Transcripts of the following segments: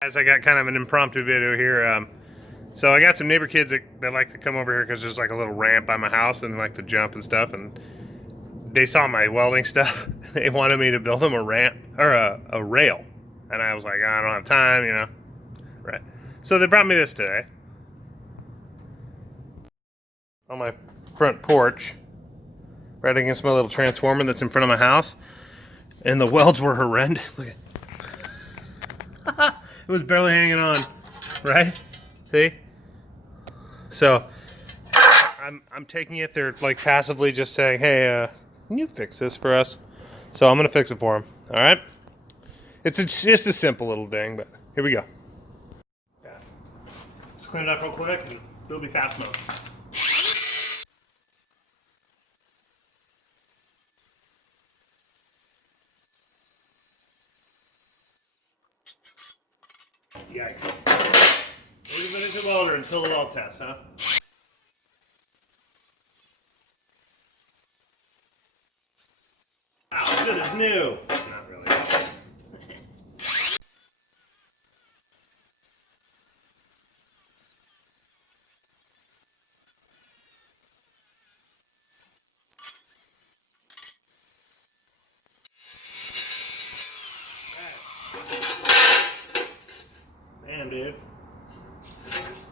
Guys, I got kind of an impromptu video here. So I got some neighbor kids that like to come over here because there's like a little ramp by my house and they like to jump and stuff. And they saw my welding stuff. They wanted me to build them a ramp or a rail. And I was like, I don't have time, you know. Right. So they brought me this today on my front porch, right against my little transformer that's in front of my house. And the welds were horrendous. Look at it was barely hanging on, right? See? So I'm taking it. They're like passively just saying, "Hey, can you fix this for us?" So I'm gonna fix it for them. All right? It's just a simple little thing, but here we go. Yeah. Just clean it up real quick, and it'll be fast mode. Yikes. We're gonna finish the welder until the weld test, huh? Wow, good as new. Not really. Man, dude.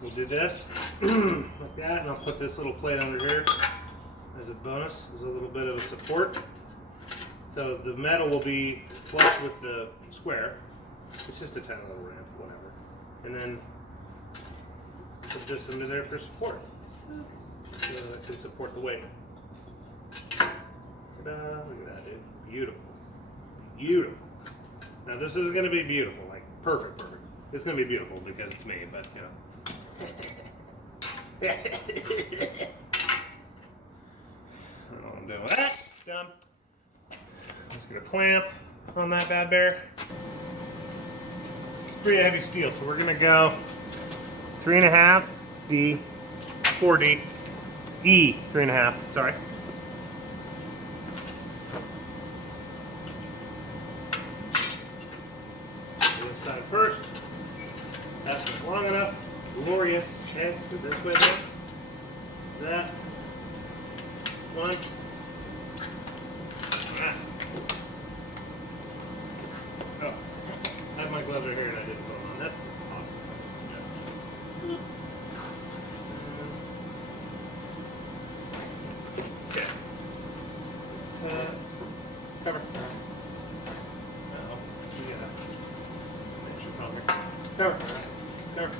We'll do this like that, and I'll put this little plate under here as a bonus, as a little bit of a support. So the metal will be flush with the square. It's just a tiny little ramp, whatever. And then put this under there for support. So that can support the weight. Ta-da, look at that, dude. Beautiful. Beautiful. Now this isn't going to be beautiful, like perfect. It's going to be beautiful because it's me, but you know. I don't know what I'm doing with that. Done. Let's get a clamp on that bad bear. It's pretty heavy steel, so we're gonna go 3.5 D, 4D, E 3.5. Sorry. This side first. That's just long enough. Glorious. Okay, let's do this way then. That. One. Ah. Oh, I have my gloves right here and I didn't put them on. That's awesome. Yeah. Okay. Cover. Uh-oh. We gotta make sure it's on here. Cover. Cover.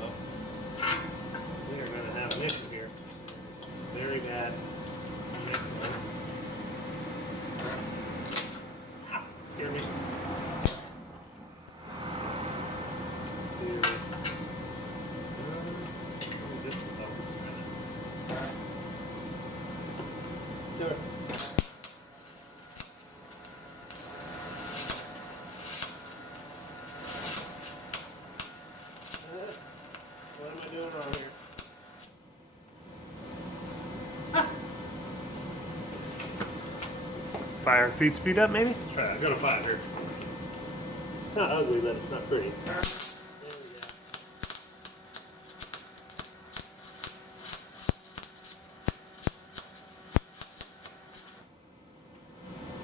Uh-oh. We are going to have an issue here. Very bad. Scared me. Do it. What am I doing wrong here? Fire and feed speed up, maybe? Let's try it. I've got a 5 here. It's not ugly, but it's not pretty.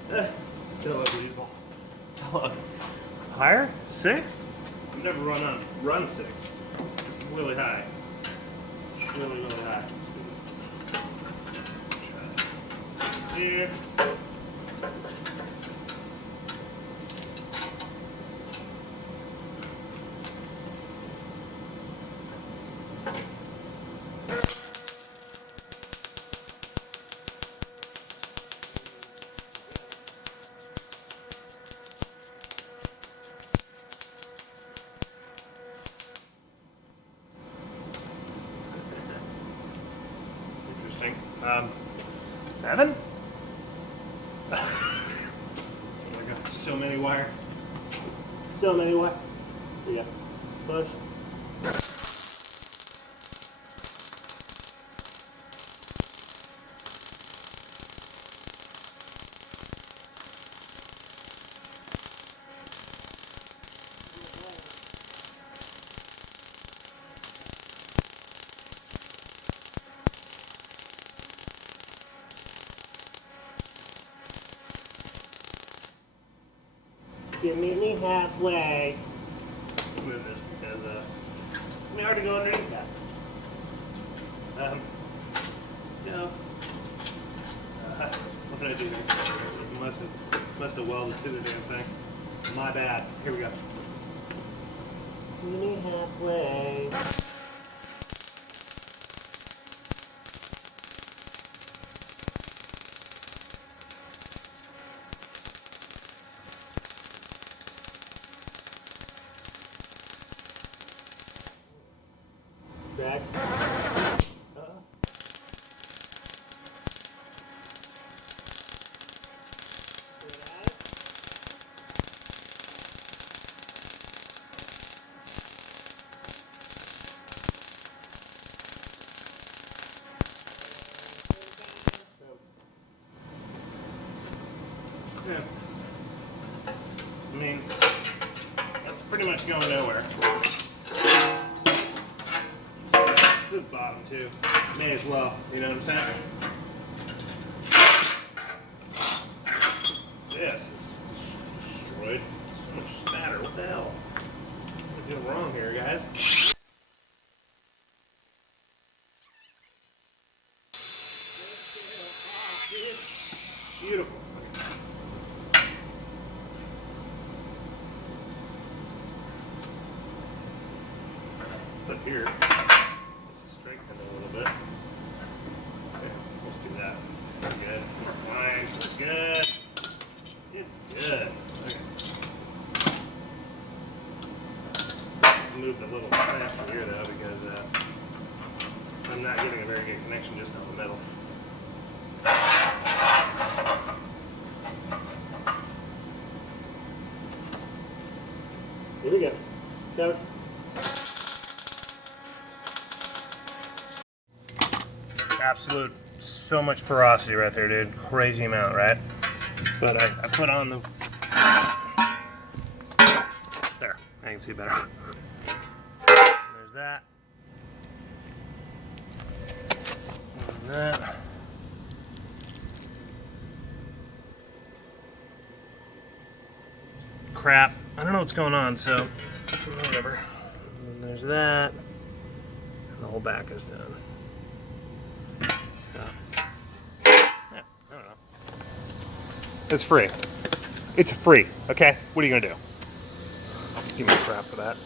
There we go. Still ugly ball. Higher? 6? I've never run 6. Really high. Really high. Here. Interesting. 7? I got so many wire. So many wire. Yeah. Push. You meet me halfway. Move this because we already go underneath that. Let's go. What did I do here? Must have welded to the damn thing. My bad. Here we go. Meet me halfway. Back. Yeah. I mean, that's pretty much going nowhere. The bottom too. May as well, you know what I'm saying? This is destroyed. So much spatter. What the hell? What am I doing wrong here, guys? Beautiful. But here, this is strengthened a little bit. Okay, let's do that. We're good. We're fine. We're good. It's good. Okay. Move the little clamp here though because I'm not getting a very good connection just on the metal. Here we go. So, absolute, so much porosity right there, dude. Crazy amount, right? But I put on the... There, I can see better. There's that. And that. Crap. I don't know what's going on, so whatever. And there's that. And the whole back is done. So, yeah, I don't know. It's free. It's free, okay? What are you gonna do? Give me crap for that.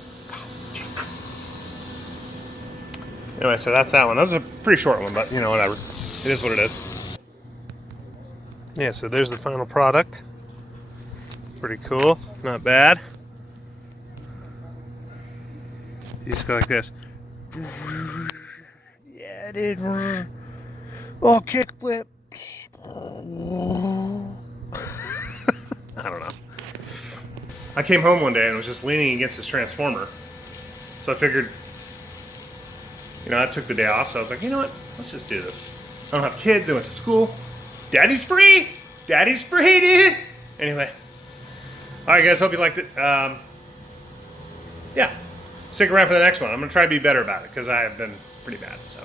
Anyway, so that's that one. That was a pretty short one, but you know, whatever. It is what it is. Yeah, so there's the final product. Pretty cool, not bad. You just go like this. Yeah, dude. Oh, kickflip. I don't know. I came home one day and was just leaning against this transformer. So I figured, you know, I took the day off, so I was like, you know what? Let's just do this. I don't have kids, they went to school. Daddy's free! Daddy's free, dude! Anyway. Alright guys, hope you liked it. Yeah. Stick around for the next one. I'm going to try to be better about it, because I have been pretty bad, so.